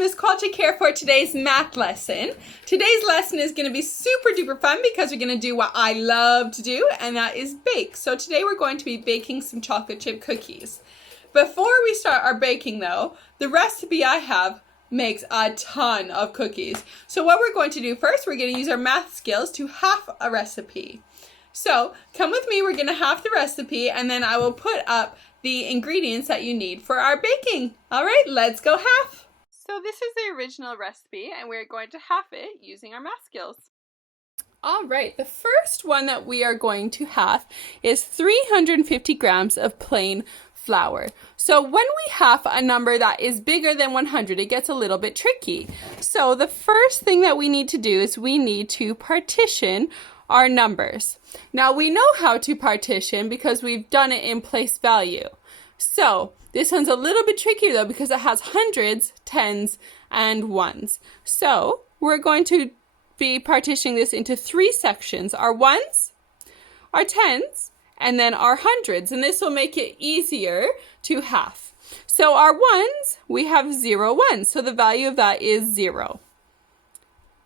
Miss Quality Care for today's math lesson. Today's lesson is going to be super duper fun because we're going to do what I love to do, and that is bake. So today we're going to be baking some chocolate chip cookies. Before we start our baking though, the recipe I have makes a ton of cookies. So what we're going to do first, we're going to use our math skills to half a recipe. So come with me, we're going to half the recipe, and then I will put up the ingredients that you need for our baking. All right, let's go half. So this is the original recipe, and we're going to half it using our math skills. All right, the first one that we are going to half is 350 grams of plain flour. So when we half a number that is bigger than 100, it gets a little bit tricky. So the first thing that we need to do is we need to partition our numbers. Now we know how to partition because we've done it in place value. So this one's a little bit trickier though because it has hundreds, tens, and ones. So we're going to be partitioning this into three sections: our ones, our tens, and then our hundreds. And this will make it easier to half. So our ones, we have 0 ones. So the value of that is 0.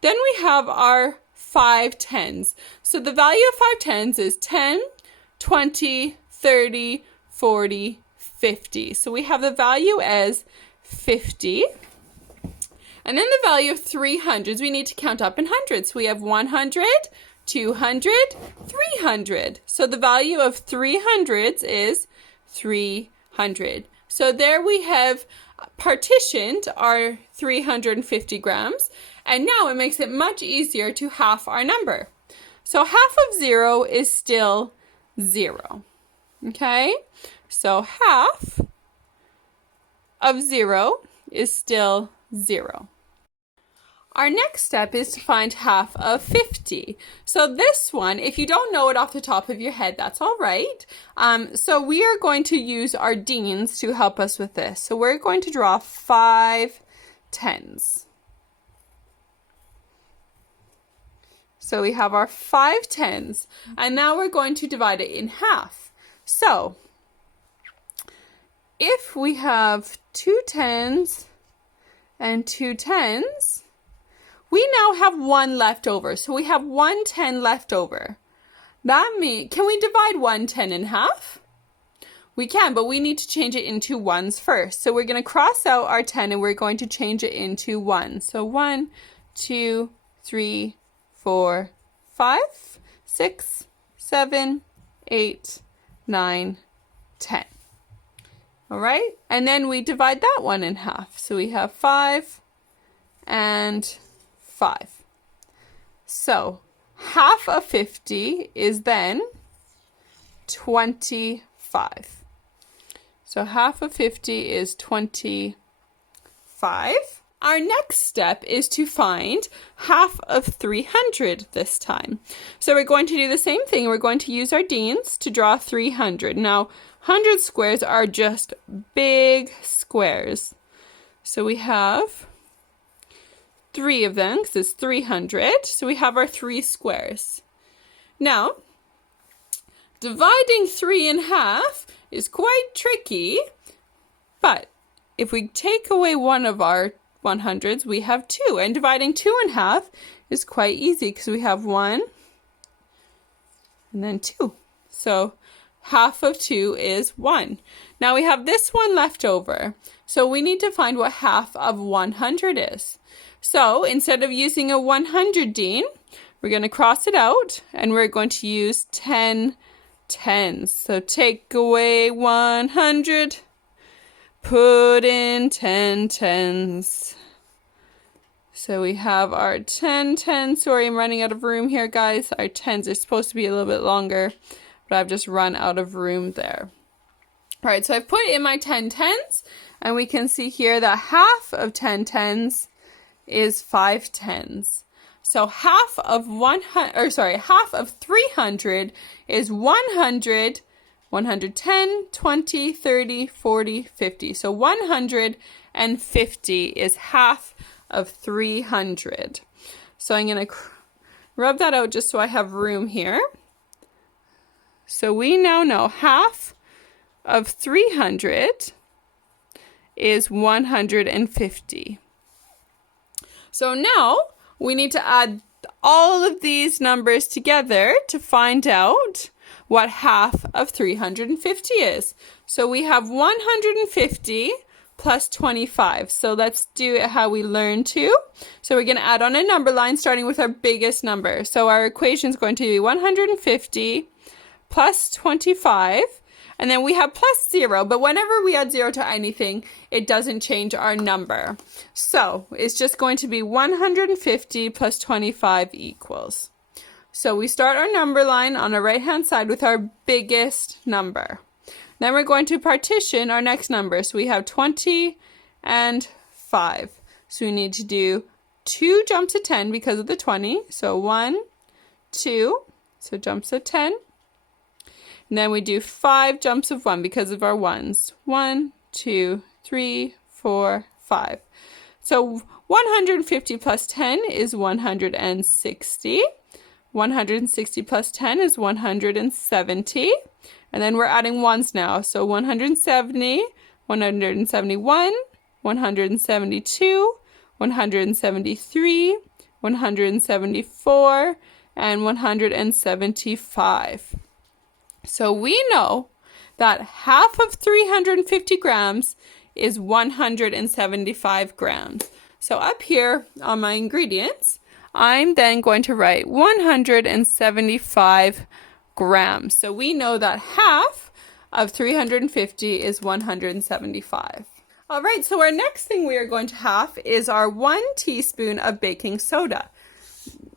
Then we have our 5 tens. So the value of 5 tens is 10, 20, 30, 40, 50. So we have the value as 50. And then the value of 300s, we need to count up in hundreds. So we have 100, 200, 300. So the value of 300s is 300. So there we have partitioned our 350 grams. And now it makes it much easier to half our number. So half of 0 is still 0. Okay? So half of 0 is still 0. Our next step is to find half of 50. So this one, if you don't know it off the top of your head, that's all right. So we are going to use our dienes to help us with this. So we're going to draw 5 tens. So we have our 5 tens, and now we're going to divide it in half. So if we have 2 tens and 2 tens, we now have 1 left over. So we have 1 10 left over. That means, can we divide 1 10 in half? We can, but we need to change it into ones first. So we're going to cross out our 10 and we're going to change it into 1. So 1, 2, 3, 4, 5, 6, 7, 8, 9, 10. All right, and then we divide that one in half. So we have 5 and 5. So half of 50 is then 25. So half of 50 is 25. Our next step is to find half of 300 this time. So we're going to do the same thing. We're going to use our dienes to draw 300. Now, 100 squares are just big squares. So we have 3 of them because it's 300. So we have our 3 squares. Now, dividing 3 in half is quite tricky, but if we take away one of our 100s, we have 2, and dividing 2 in half is quite easy because we have 1 and then 2. So half of 2 is 1. Now we have this one left over, so we need to find what half of 100 is. So instead of using a 100 dien, we're going to cross it out and we're going to use 10 tens. So take away 100. Put in 10 tens. So we have our 10 tens. Sorry, I'm running out of room here, guys. Our tens are supposed to be a little bit longer, but I've just run out of room there. All right, so I've put in my 10 tens, and we can see here that half of 10 tens is 5 tens. So half of 300 is 100. 110, 20, 30, 40, 50. So 150 is half of 300. So I'm going to rub that out just so I have room here. So we now know half of 300 is 150. So now we need to add all of these numbers together to find out what half of 350 is. So we have 150 plus 25. So let's do it how we learned to. So we're going to add on a number line starting with our biggest number. So our equation is going to be 150 plus 25. And then we have plus 0, but whenever we add 0 to anything, it doesn't change our number. So it's just going to be 150 plus 25 equals. So we start our number line on the right-hand side with our biggest number. Then we're going to partition our next number. So we have 20 and 5. So we need to do 2 jumps of 10 because of the 20. So 1, 2, so jumps of 10. And then we do 5 jumps of 1 because of our ones. 1, 2, 3, 4, 5. So 150 plus 10 is 160. 160 plus 10 is 170. And then we're adding ones now. So 170, 171, 172, 173, 174, and 175. So we know that half of 350 grams is 175 grams. So up here on my ingredients, I'm then going to write 175 grams. So we know that half of 350 is 175. All right, so our next thing we are going to have is our 1 teaspoon of baking soda.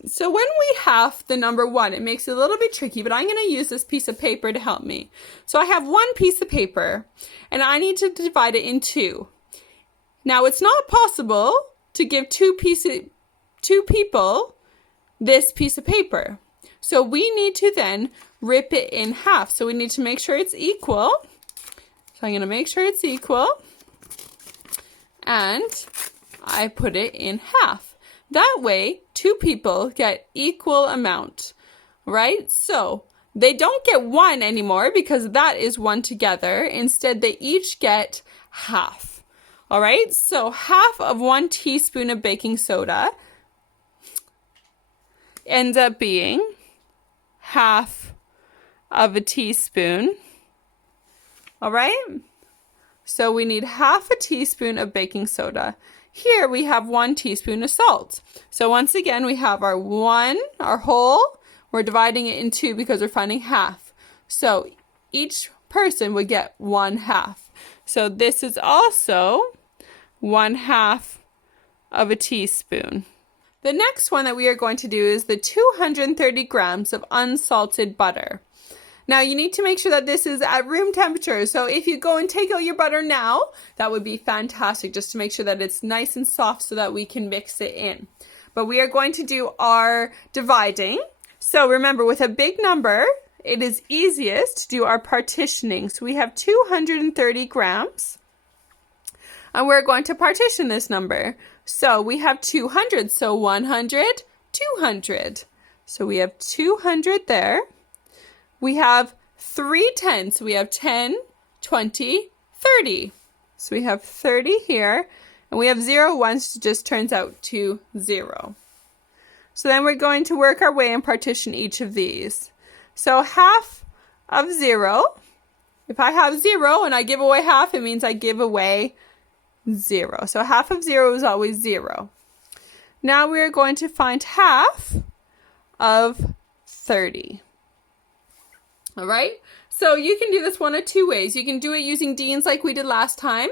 So when we half the number 1, it makes it a little bit tricky, but I'm going to use this piece of paper to help me. So I have 1 piece of paper, and I need to divide it in 2. Now, it's not possible to give two people this piece of paper. So we need to then rip it in half. So we need to make sure it's equal. So I'm going to make sure it's equal. And I put it in half. That way, 2 people get equal amount, right? So they don't get 1 anymore because that is 1 together. Instead, they each get half. All right, so half of 1 teaspoon of baking soda ends up being half of a teaspoon. All right, so we need half a teaspoon of baking soda. Here we have 1 teaspoon of salt. So once again, we have our whole. We're dividing it in 2 because we're finding half. So each person would get 1/2. So this is also 1/2 of a teaspoon. The next one that we are going to do is the 230 grams of unsalted butter. Now you need to make sure that this is at room temperature. So if you go and take out your butter now, that would be fantastic, just to make sure that it's nice and soft so that we can mix it in. But we are going to do our dividing. So remember, with a big number, it is easiest to do our partitioning. So we have 230 grams. And we're going to partition this number. So we have 200. So 100, 200. So we have 200 there. We have 3 tens. So we have 10, 20, 30. So we have 30 here. And we have 0 ones, so it just turns out to 0. So then we're going to work our way and partition each of these. So half of 0. If I have 0 and I give away half, it means I give away 0. So half of 0 is always 0. Now we're going to find half of 30. All right, so you can do this one of 2 ways. You can do it using dienes like we did last time,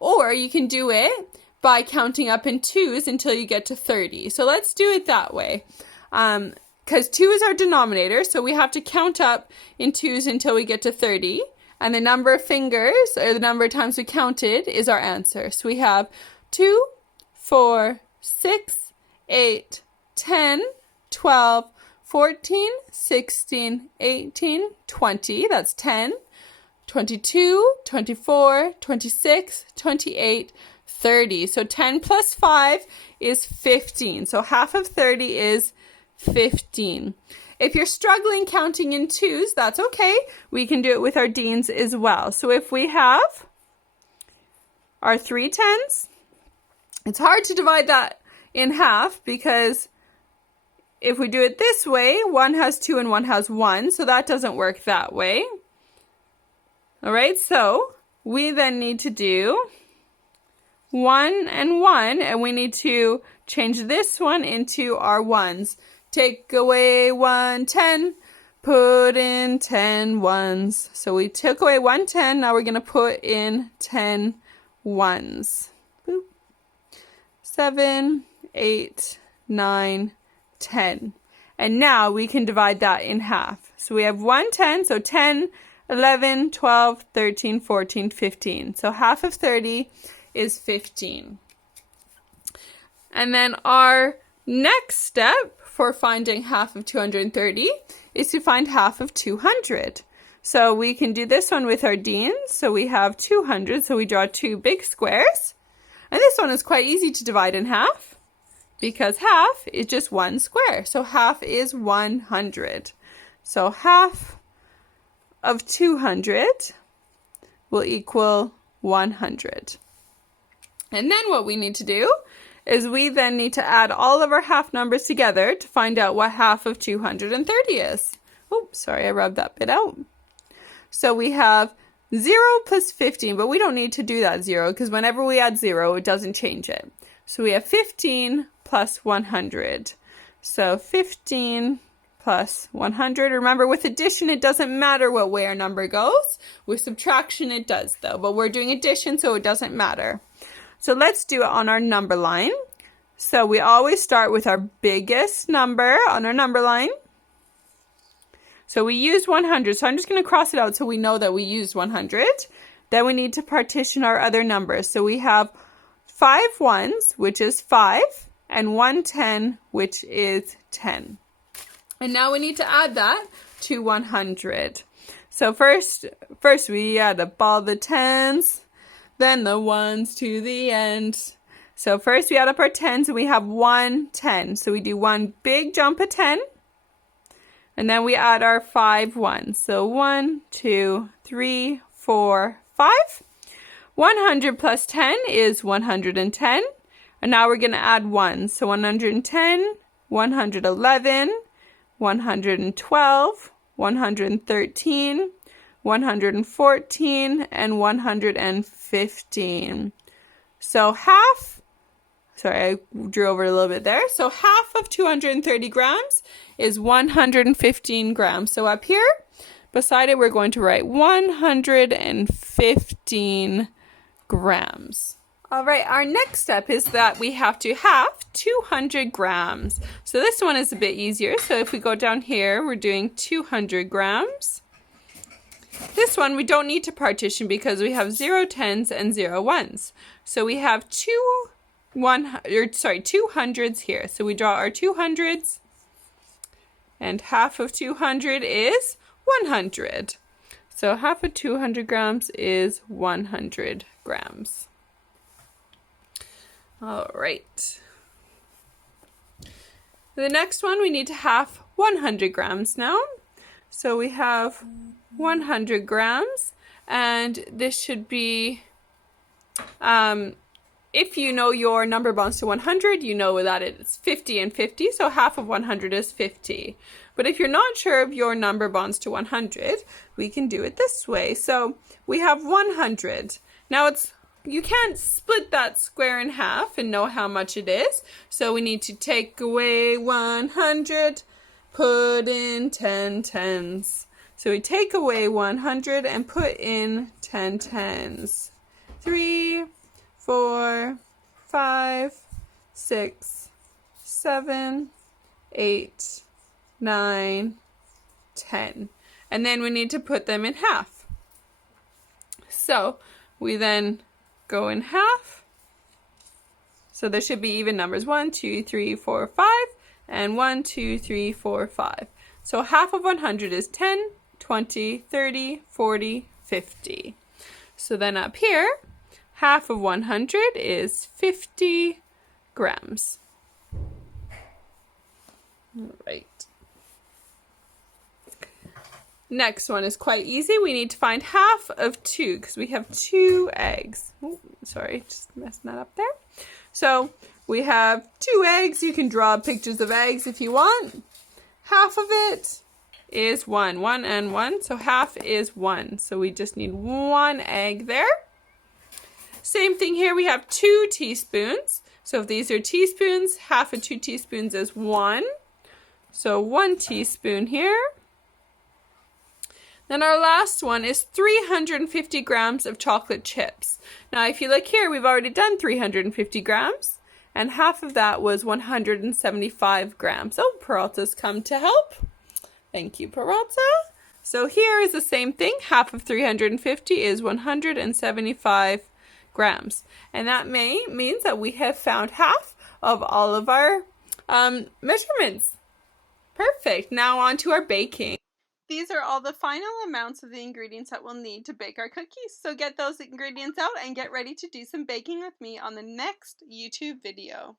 or you can do it by counting up in 2s until you get to 30. So let's do it that way. Because 2 is our denominator, so we have to count up in 2s until we get to 30. And the number of fingers, or the number of times we counted, is our answer. So we have 2, 4, 6, 8, 10, 12, 14, 16, 18, 20, that's 10, 22, 24, 26, 28, 30. So 10 plus 5 is 15. So half of 30 is 15. If you're struggling counting in 2s, that's okay. We can do it with our dienes as well. So if we have our 3 tens, it's hard to divide that in half because if we do it this way, one has 2 and one has 1, so that doesn't work that way. All right, so we then need to do 1 and 1, and we need to change this one into our ones. Take away 1 10, put in 10 ones. So we took away 1 10, now we're going to put in 10 ones. Boop. 7, 8, 9, 10. And now we can divide that in half. So we have 1 10, so 10, 11, 12, 13, 14, 15. So half of 30 is 15. And then our next step for finding half of 230 is to find half of 200. So we can do this one with our dienes. So we have 200, so we draw 2 big squares. And this one is quite easy to divide in half because half is just 1 square. So half is 100. So half of 200 will equal 100. And then what we need to do is we then need to add all of our half numbers together to find out what half of 230 is. Oh, sorry, I rubbed that bit out. So we have 0 plus 15, but we don't need to do that 0 because whenever we add 0, it doesn't change it. So we have 15 plus 100. So 15 plus 100. Remember, with addition, it doesn't matter what way our number goes. With subtraction, it does, though. But we're doing addition, so it doesn't matter. So let's do it on our number line. So we always start with our biggest number on our number line. So we used 100. So I'm just going to cross it out so we know that we used 100. Then we need to partition our other numbers. So we have 5 ones, which is 5, and 1 10, which is 10. And now we need to add that to 100. So first we add up all the 10s, then the 1s to the end. So first we add up our 10s and we have 1 10. So we do one big jump of 10. And then we add our 5 ones. So 1, 2, 3, 4, 5. 100 plus 10 is 110. And now we're going to add 1. So 110, 111, 112, 113, 114, and 115. So I drew over a little bit there. So half of 230 grams is 115 grams. So up here, beside it, we're going to write 115 grams. All right, our next step is that we have to half 200 grams. So this one is a bit easier. So if we go down here, we're doing 200 grams. This one we don't need to partition because we have 0 10s and 0 1s. So we have 2 hundreds here. So we draw our 200s, and half of 200 is 100. So half of 200 grams is 100 grams. All right. The next one, we need to half 100 grams now. So we have 100 grams, and this should be, if you know your number bonds to 100, you know that it's 50 and 50, so half of 100 is 50. But if you're not sure of your number bonds to 100, we can do it this way. So we have 100. Now you can't split that square in half and know how much it is. So we need to take away 100, put in 10 tens. So we take away 100 and put in 10 tens. 3, 4, 5, 6, 7, 8, 9, 10. And then we need to put them in half. So we then go in half. So there should be even numbers. 1, 2, 3, 4, 5, and 1, 2, 3, 4, 5. So half of 100 is 10, 20, 30, 40, 50. So then up here, half of 100 is 50 grams. All right. Next one is quite easy. We need to find half of 2 because we have 2 eggs. Oh, sorry, just messing that up there. So We have 2 eggs. You can draw pictures of eggs if you want. Half of it is 1. 1 and 1. So half is 1. So we just need 1 egg there. Same thing here. We have 2 teaspoons. So if these are teaspoons, half of 2 teaspoons is 1. So 1 teaspoon here. Then our last one is 350 grams of chocolate chips. Now if you look here, we've already done 350 grams. And half of that was 175 grams. Oh, Peralta's come to help. Thank you, Peralta. So here is the same thing. Half of 350 is 175 grams. And that means that we have found half of all of our measurements. Perfect. Now on to our baking. These are all the final amounts of the ingredients that we'll need to bake our cookies. So get those ingredients out and get ready to do some baking with me on the next YouTube video.